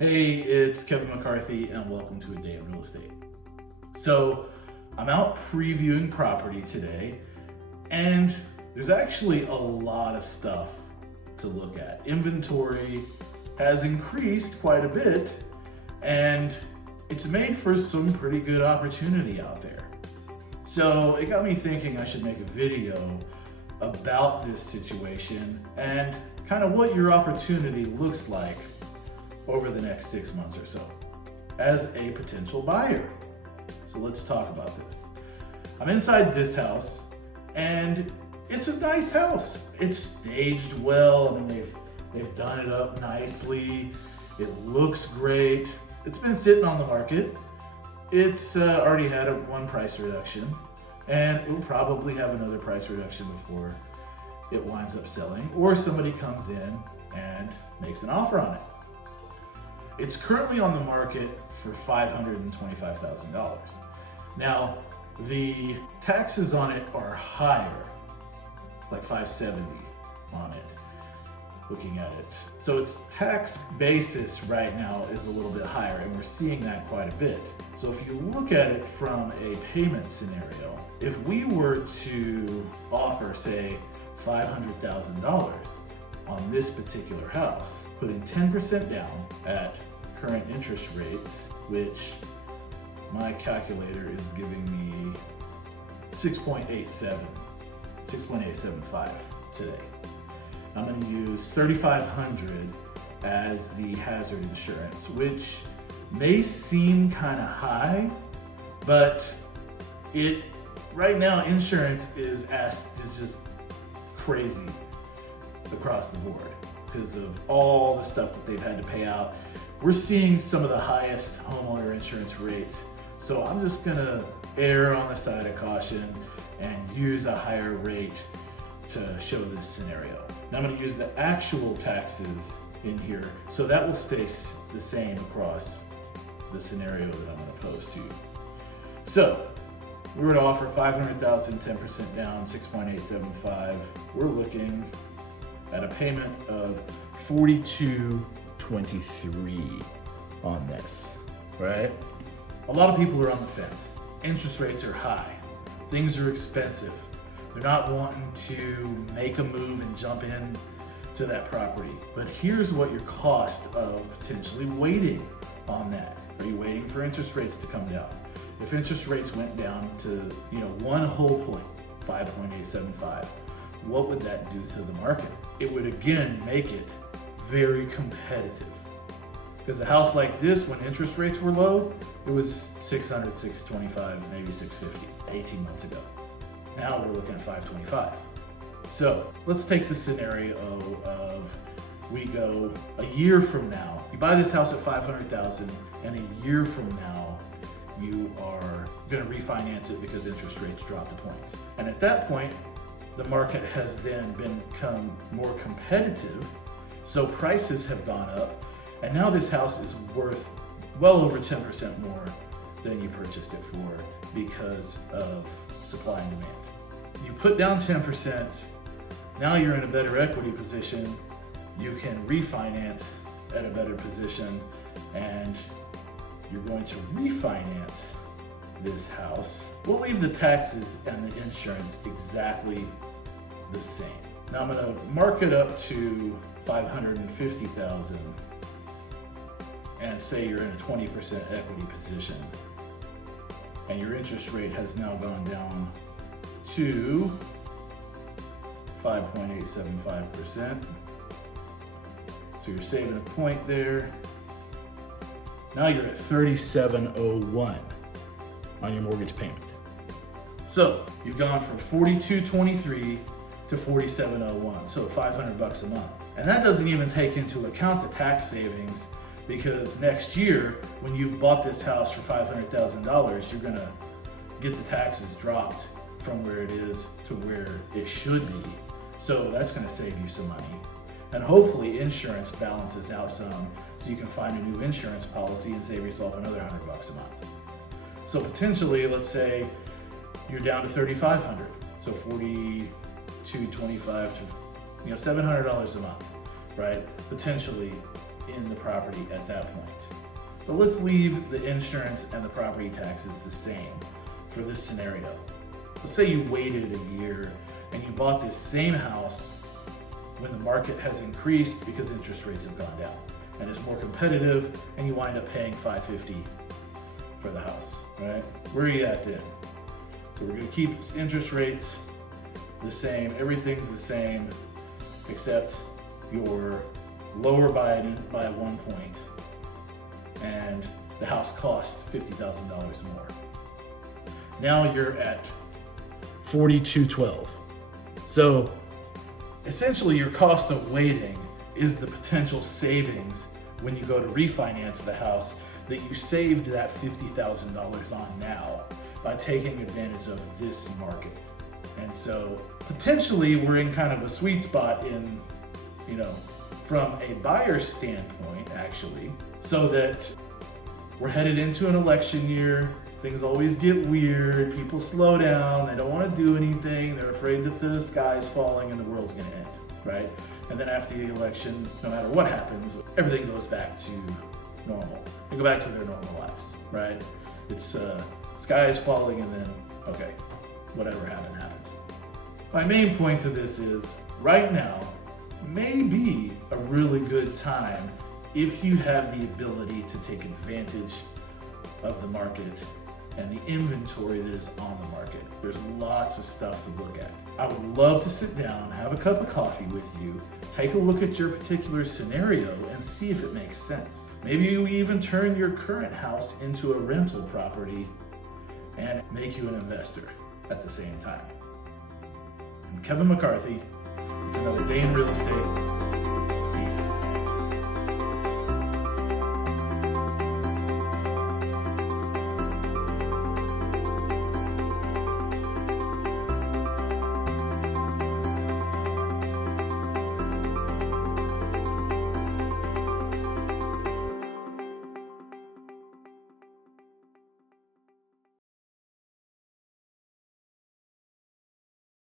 Hey, it's Kevin McCarthy and welcome to A Day in Real Estate. So I'm out previewing property today and there's actually a lot of stuff to look at. Inventory has increased quite a bit and it's made for some pretty good opportunity out there. So it got me thinking I should make a video about this situation and kind of what your opportunity looks like over the next 6 months or so as a potential buyer. So let's talk about this. I'm inside this house and it's a nice house. It's staged well. I mean, they've done it up nicely. It looks great. It's been sitting on the market. It's already had one price reduction and it will probably have another price reduction before it winds up selling or somebody comes in and makes an offer on it. It's currently on the market for $525,000. Now, the taxes on it are higher, like $570 on it, looking at it. So its tax basis right now is a little bit higher, and we're seeing that quite a bit. So if you look at it from a payment scenario, if we were to offer, say, $500,000 on this particular house, putting 10% down at current interest rates, which my calculator is giving me 6.875 today. I'm going to use $3,500 as the hazard insurance, which may seem kind of high, but right now insurance is just crazy across the board because of all the stuff that they've had to pay out. We're seeing some of the highest homeowner insurance rates. So I'm just gonna err on the side of caution and use a higher rate to show this scenario. Now I'm gonna use the actual taxes in here. So that will stay the same across the scenario that I'm gonna pose to you. So we were to offer $500,000, 10% down, 6.875. We're looking at a payment of $42.23 on this, right? A lot of people are on the fence. Interest rates are high. Things are expensive. They're not wanting to make a move and jump in to that property. But here's what your cost of potentially waiting on that. Are you waiting for interest rates to come down? If interest rates went down to, one whole point, 5.875, what would that do to the market? It would again make it very competitive. Because a house like this, when interest rates were low, it was $600, $625, maybe $650, 18 months ago. Now we're looking at $525. So let's take the scenario of we go a year from now, you buy this house at $500,000 and a year from now, you are gonna refinance it because interest rates dropped a point. And at that point, the market has then become more competitive, so prices have gone up, and now this house is worth well over 10% more than you purchased it for because of supply and demand. You put down 10%, now you're in a better equity position, you can refinance at a better position, and you're going to refinance this house. We'll leave the taxes and the insurance exactly the same. Now I'm gonna mark it up to $550,000 and say you're in a 20% equity position and your interest rate has now gone down to 5.875%. So you're saving a point there. Now you're at $37.01 on your mortgage payment. So you've gone from $42.23 to $47.01, so $500 a month. And that doesn't even take into account the tax savings, because next year, when you've bought this house for $500,000, you're gonna get the taxes dropped from where it is to where it should be. So that's gonna save you some money. And hopefully insurance balances out some, so you can find a new insurance policy and save yourself another $100 a month. So potentially, let's say you're down to $3,500, so $42.25 to $700 a month, right? Potentially in the property at that point. But let's leave the insurance and the property taxes the same for this scenario. Let's say you waited a year and you bought this same house when the market has increased because interest rates have gone down and it's more competitive, and you wind up paying $550 for the house, right? Where are you at then? So we're gonna keep interest rates the same, everything's the same, except you're lower by 1 point, and the house cost $50,000 more. Now you're at $42,212. So essentially your cost of waiting is the potential savings when you go to refinance the house that you saved that $50,000 on now by taking advantage of this market. And so potentially we're in kind of a sweet spot in, from a buyer's standpoint, actually, so that we're headed into an election year. Things always get weird. People slow down. They don't want to do anything. They're afraid that the sky is falling and the world's going to end, right? And then after the election, no matter what happens, everything goes back to normal. They go back to their normal lives, right? It's sky is falling and then, okay, whatever happened. My main point to this is, right now may be a really good time if you have the ability to take advantage of the market and the inventory that is on the market. There's lots of stuff to look at. I would love to sit down, have a cup of coffee with you, take a look at your particular scenario and see if it makes sense. Maybe you even turn your current house into a rental property and make you an investor at the same time. I'm Kevin McCarthy. It's another day in real estate.